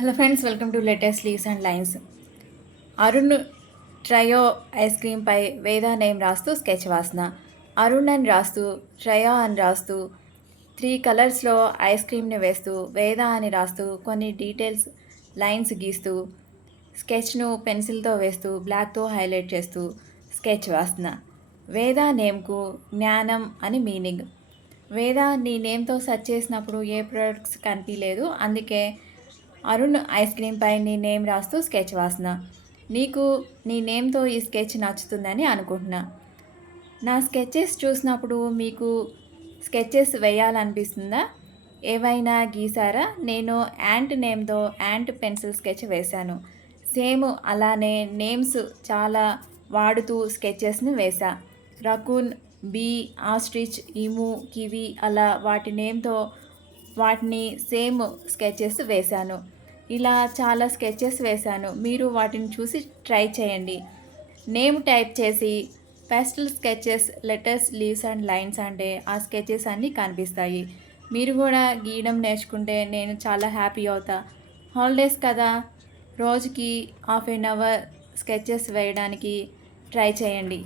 Hello friends, welcome to latest leaves and lines. Arun ట్రయో ice క్రీమ్పై వేద నేమ్ రాస్తూ స్కెచ్ వాసన. అరుణ్ అని రాస్తూ, ట్రయో అని రాస్తూ, 3 కలర్స్లో ఐస్ క్రీమ్ని వేస్తూ, వేద అని రాస్తూ, కొన్ని డీటెయిల్స్ లైన్స్ గీస్తూ, స్కెచ్ను పెన్సిల్తో వేస్తూ, బ్లాక్తో హైలైట్ చేస్తూ స్కెచ్ వాసన. వేద నేమ్కు జ్ఞానం అని మీనింగ్. వేద నీ నేమ్తో సెర్చ్ చేసినప్పుడు ఏ ప్రొడక్ట్స్ కనిపించలేదు, అందుకే అరుణ్ ఐస్ క్రీమ్పై నీ నేమ్ రాస్తూ స్కెచ్ వాసన. నీకు నీ నేమ్తో ఈ స్కెచ్ నచ్చుతుందని అనుకుంటున్నా. నా స్కెచెస్ చూసినప్పుడు మీకు స్కెచెస్ వేయాలనిపిస్తుందా? ఏవైనా గీసారా? నేను యాంట్ నేమ్తో యాంట్ పెన్సిల్ స్కెచ్ వేశాను. సేమ్ అలానే నేమ్స్ చాలా వాడుతూ స్కెచెస్ని వేశా. Raccoon, bee, ostrich, emu, kiwi అలా వాటి నేమ్తో వాటిని సేమ్ స్కెచెస్ వేశాను. ఇలా చాలా స్కెచెస్ వేశాను. మీరు వాటిని చూసి ట్రై చేయండి. నేమ్ టైప్ చేసి pastel sketches, letters, leaves and lines అంటే ఆ స్కెచెస్ అన్నీ కనిపిస్తాయి. మీరు కూడా గీయడం నేర్చుకుంటే నేను చాలా హ్యాపీ అవుతా. హాలిడేస్ కదా, రోజుకి ½ an hour స్కెచెస్ వేయడానికి ట్రై చేయండి.